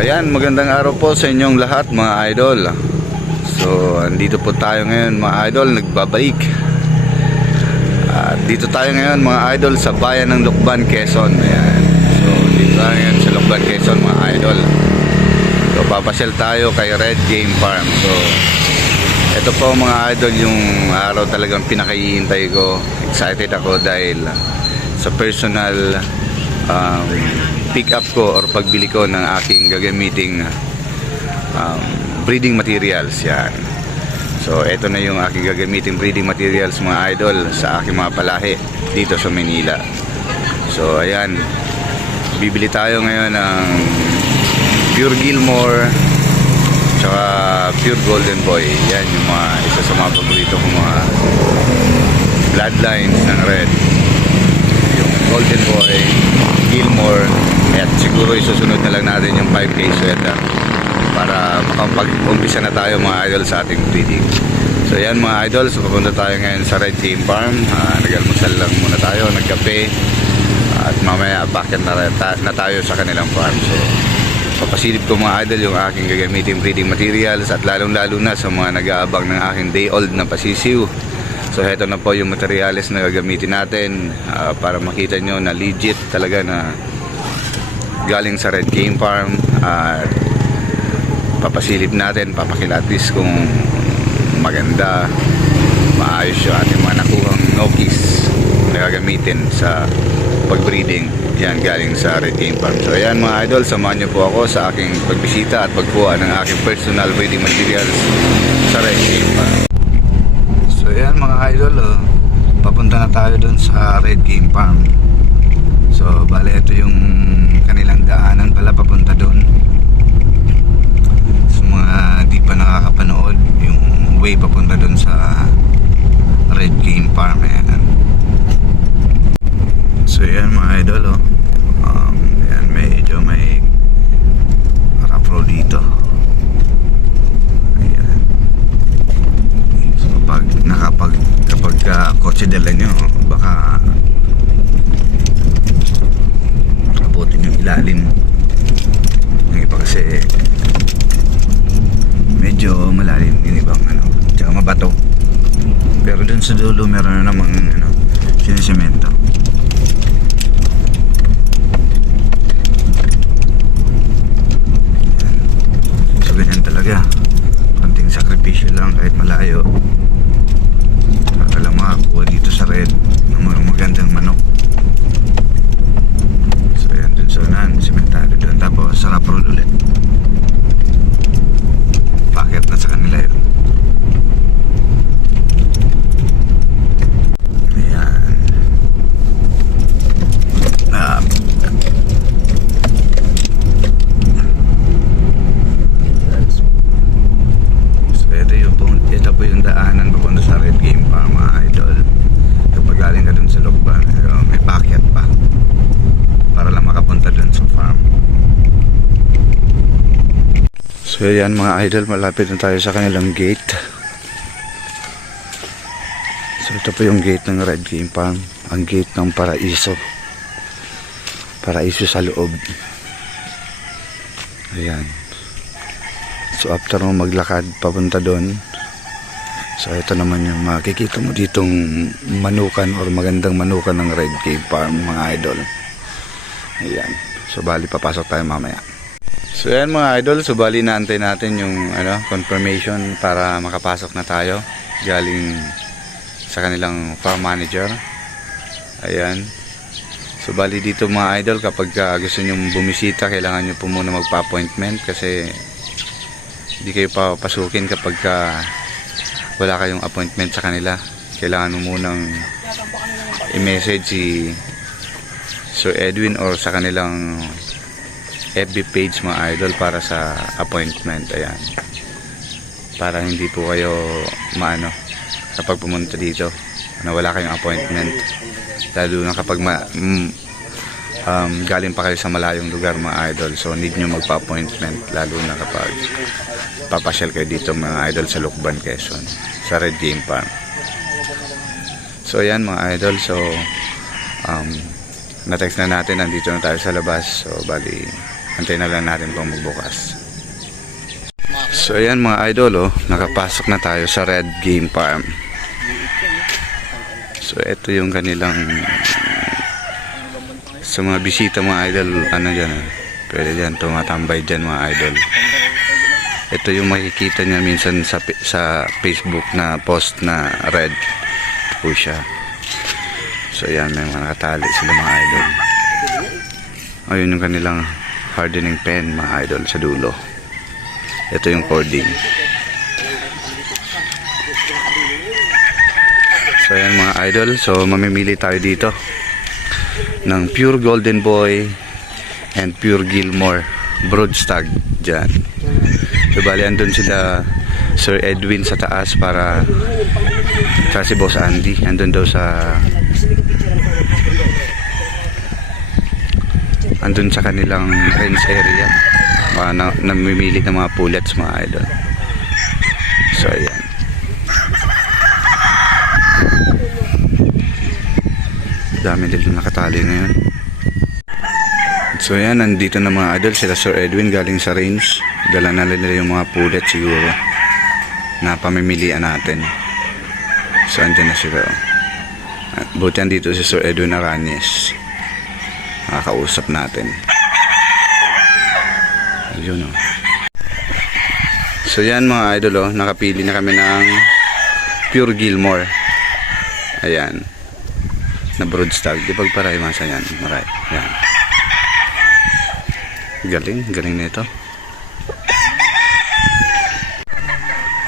Ayan, magandang araw po sa inyong lahat mga idol. So, andito po tayo ngayon mga idol, nagbabalik. At dito tayo ngayon mga idol sa bayan ng Lucban, Quezon. Ayan. So, dito tayo ngayon sa Lucban, Quezon mga idol. So, papasyal tayo kay Red Game Farm. So, ito po mga idol yung araw talagang pinakahihintay ko. Excited ako dahil sa personal pick up ko or pagbili ko ng aking gagamiting breeding materials. Yan. So ito na yung aking gagamiting breeding materials mga idol sa aking mga palahi dito sa Manila. So ayan, bibili tayo ngayon ng Pure Gilmore tsaka Pure Golden Boy. Yan yung mga isa sa mga paborito kong mga bloodlines ng red, yung Golden Boy, Gilmore, at siguro isusunod na lang natin yung 5K sweater para makapag-umpisa na tayo mga idol sa ating breeding. So yan mga idol, so papunta tayo ngayon sa Red Game Farm. Nag-almusal lang muna tayo, nagkape, at mamaya bakit na tayo sa kanilang farm. So papasilip ko mga idol yung aking gagamitin breeding materials, at lalong lalo na sa mga nag-aabang ng aking day old na pasisiw. So heto na po yung materials na gagamitin natin para makita nyo na legit talaga na galing sa Red Game Farm. At papasilip natin, papakilatis kung maganda, maayos yung ating mga nakuhang nokis na gagamitin sa pagbreeding. Yan, galing sa Red Game Farm. So ayan mga idol, samahan nyo po ako sa aking pagbisita at pagkuha ng aking personal breeding materials sa Red Game Farm. So ayan mga idol, papunta na tayo dun sa Red Game Farm. So bale ito yung kanilang daanan pala papunta dun. So mga di pa nakakapanood yung way papunta dun sa Red Game Farm. Ayan. So ayan mga idol, ayan, medyo may rough road dito. Kapag kotse dala nyo, baka abutin yung ilalim ng iba kasi medyo malalim yung ibang tsaka mabato, pero dun sa dulo meron na namang sinisemento. So ganyan talaga, konting sakripisyo lang kahit malayo para lang makakuha dito sa red ng mga magandang manok. So yan, dun sa unahan, sementado dun, tapos sarap road ulit, packet na sa kanila yun. Ayan. So ito po yung daanan papunta sa Red Game Farm mga idol. Kapag galing ka dun sa Lucban, may packet pa para lang makapunta dun sa farm. So yan mga idol, malapit na tayo sa kanilang gate. So ito po yung gate ng Red Game Farm, ang gate ng paraiso sa loob. Ayan. So after mo maglakad papunta doon, so ito naman yung makikita mo ditong manukan or magandang manukan ng Red Game Farm mga idol. Ayan. So bali papasok tayo mamaya. So yan mga idol, so bali naantay natin yung confirmation para makapasok na tayo galing sa kanilang farm manager. Ayan. So bali dito mga idol, kapag gusto nyo bumisita, kailangan nyo po muna magpa-appointment kasi hindi kayo papasukin kapag wala kayong appointment sa kanila. Kailangan mo munang i-message si Sir Edwin or sa kanilang FB page mga idol para sa appointment. Ayan, para hindi po kayo kapag pumunta dito na wala kayong appointment, lalo na kapag galing pa kayo sa malayong lugar mga idol. So need nyo magpa-appointment, lalo na kapag papasyal kayo dito mga idol sa Lucban, Quezon, sa Red Game Farm. So ayan mga idol, so na-text na natin, nandito na tayo sa labas. So bali Antayin na lang natin kung magbukas. So ayan mga idol, nakapasok na tayo sa Red Game Farm. So ito yung kanilang sa mga bisita mga idol, ano dyan, pwede dyan, tumatambay dyan mga idol. Ito yung makikita niya minsan sa Facebook na post na red po siya. So ayan, may mga nakatali sila mga idol. Ayun yung kanilang hardening pen mga idol sa dulo. Ito yung cording. So ayan mga idol, so mamimili tayo dito ng Pure Golden Boy and Pure Gilmore Broodstag dyan. So bali andun sila Sir Edwin sa taas para kasi Boss Andy andun daw sa andun sa kanilang range area, namimili ng mga pullets mga idol. So ayan, dami nila nakatali ngayon. So ayan, nandito na mga idol sila Sir Edwin galing sa range. Dala na nila yung mga pullet siguro na pamimilian natin. So andyan na sila. Buti andito si Sir Edwin Arañez, nakakausap natin. Ayun So yan mga idol, nakapili na kami ng Pure Gilmore. Ayan, na broodstag. Di pagparay masa yan, maray. Ayan, galing na ito.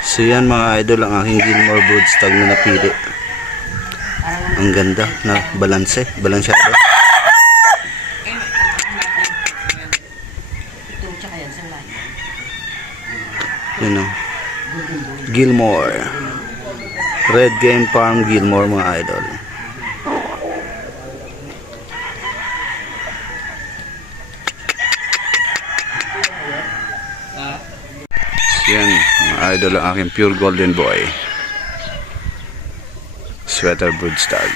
So yan mga idol, ang aking Gilmore broodstag na napili. Ang ganda na balansyado. Yun Gilmore Red Game Farm Gilmore mga idol. Yan mga idol, ang aking Pure Golden Boy Sweater Broodstag.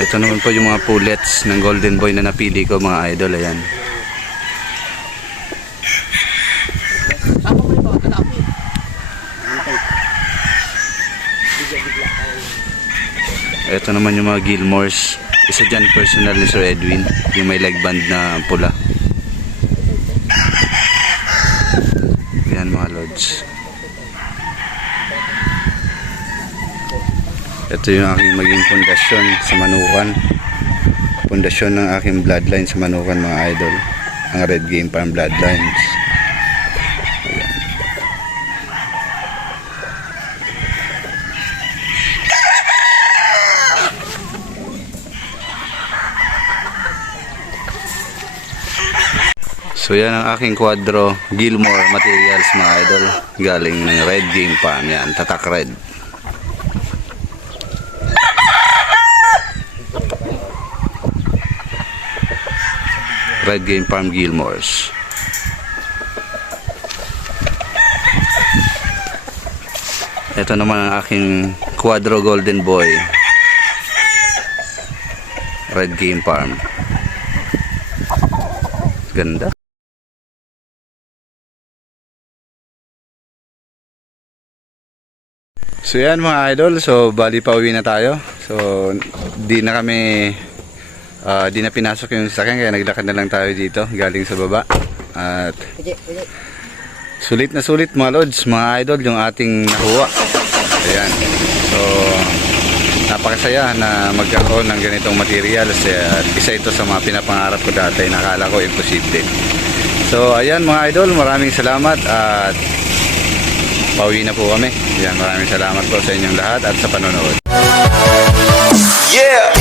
Ito naman po yung mga pullets ng Golden Boy na napili ko mga idol. Ayan. Ito naman yung mga Gilmores. Isa dyan personal ni Sir Edwin, yung may leg band na pula. Ayan mga lods. Ito yung aking maging pundasyon sa Manukan. Pundasyon ng aking bloodline sa Manukan mga idol. Ang Red Game Farm Bloodlines. Ayan. So yan ang aking quadro Gilmore materials mga idol. Galing ng Red Game Farm. Yan, tatak red. Red Game Farm Gilmores. Ito naman ang aking Quadro Golden Boy Red Game Farm. Ganda. So yan mga idol, so bali pa uwi na tayo. So di na kami di na pinasok yung sasakyan, kaya naglakad na lang tayo dito galing sa baba. At sulit na sulit mga lods, mga idol, yung ating nakuha. Ayan. So napakasaya na magkaroon ng ganitong materials. At isa ito sa mga pinapangarap ko dati, nakala ko imposible. So ayan mga idol, maraming salamat at pauwi na po kami. Ayan, maraming salamat po sa inyong lahat at sa panonood. Yeah!